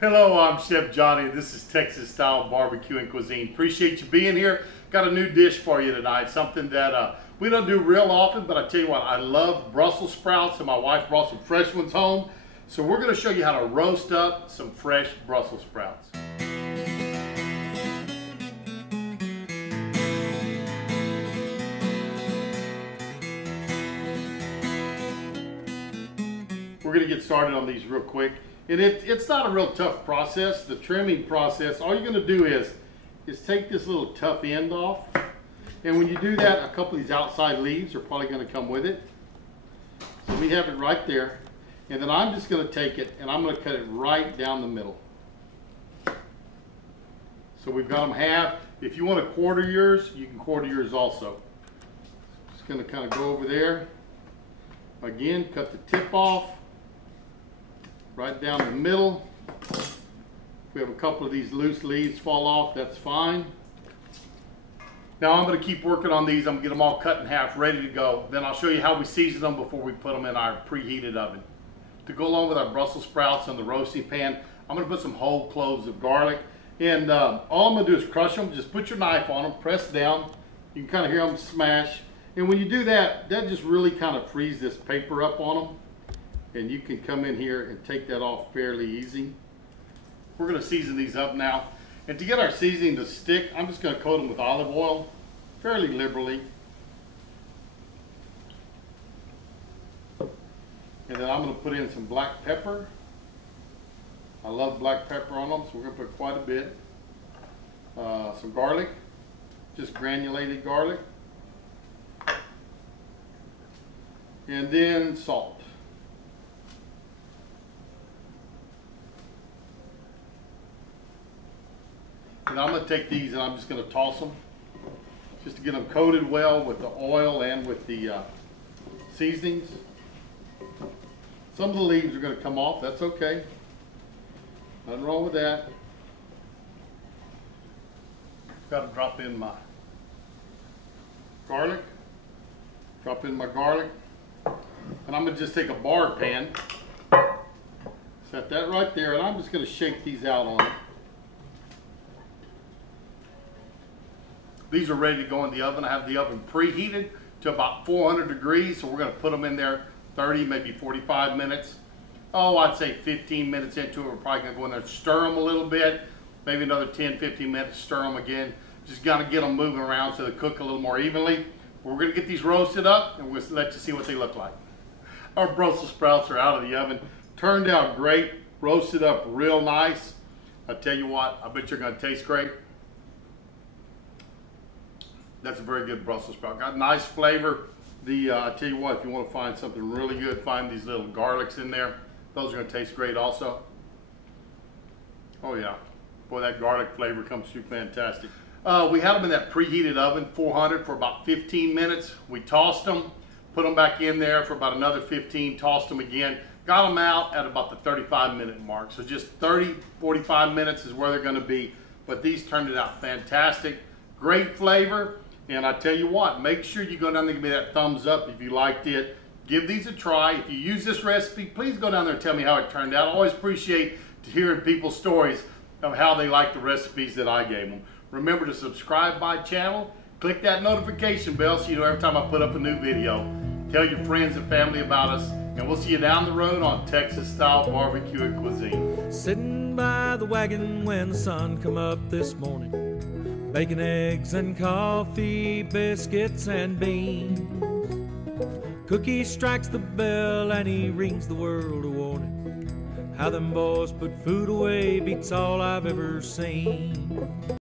Hello, I'm Chef Johnny. This is Texas Style Barbecue and Cuisine. Appreciate you being here. Got a new dish for you tonight. Something that we don't do real often, but I tell you what, I love Brussels sprouts, and my wife brought some fresh ones home. So we're going to show you how to roast up some fresh Brussels sprouts. We're going to get started on these real quick. And it's not a real tough process, the trimming process. All you're going to do is take this little tough end off. And when you do that, a couple of these outside leaves are probably going to come with it. So we have it right there. And then I'm just going to take it and I'm going to cut it right down the middle. So we've got them half. If you want to quarter yours, you can quarter yours also. Just going to kind of go over there. Again, cut the tip off. Right down the middle. If we have a couple of these loose leaves fall off, that's fine. Now I'm going to keep working on these. I'm going to get them all cut in half, ready to go. Then I'll show you how we season them before we put them in our preheated oven. To go along with our Brussels sprouts in the roasting pan, I'm going to put some whole cloves of garlic. And all I'm going to do is crush them. Just put your knife on them, press down. You can kind of hear them smash. And when you do that, that just really kind of frees this paper up on them. And you can come in here and take that off fairly easy. We're going to season these up now. And to get our seasoning to stick, I'm just going to coat them with olive oil fairly liberally. And then I'm going to put in some black pepper. I love black pepper on them, so we're going to put quite a bit. Some garlic, just granulated garlic. And then salt. And I'm going to take these and I'm just going to toss them just to get them coated well with the oil and with the seasonings. Some of the leaves are going to come off. That's okay. Nothing wrong with that. Got to drop in my garlic. Drop in my garlic. And I'm going to just take a bar pan. Set that right there. And I'm just going to shake these out on it. These are ready to go in the oven. I have the oven preheated to about 400 degrees, so we're going to put them in there 30, maybe 45 minutes. Oh, I'd say 15 minutes into it, we're probably going to go in there and stir them a little bit. Maybe another 10, 15 minutes, stir them again. Just got to get them moving around so they cook a little more evenly. We're going to get these roasted up, and we'll let you see what they look like. Our Brussels sprouts are out of the oven. Turned out great, roasted up real nice. I tell you what, I bet you're going to taste great. That's a very good Brussels sprout. Got nice flavor. I tell you what, if you want to find something really good, find these little garlics in there. Those are going to taste great also. Oh yeah, boy, that garlic flavor comes through fantastic. We had them in that preheated oven, 400, for about 15 minutes. We tossed them, put them back in there for about another 15, tossed them again. Got them out at about the 35-minute mark. So just 30, 45 minutes is where they're going to be. But these turned out fantastic. Great flavor. And I tell you what, make sure you go down there and give me that thumbs up if you liked it. Give these a try. If you use this recipe, please go down there and tell me how it turned out. I always appreciate hearing people's stories of how they like the recipes that I gave them. Remember to subscribe my channel. Click that notification bell so you know every time I put up a new video. Tell your friends and family about us. And we'll see you down the road on Texas Style Barbecue and Cuisine. Sitting by the wagon when the sun come up this morning. Bacon, eggs, and coffee, biscuits, and beans. Cookie strikes the bell and he rings the world a warning. How them boys put food away beats all I've ever seen.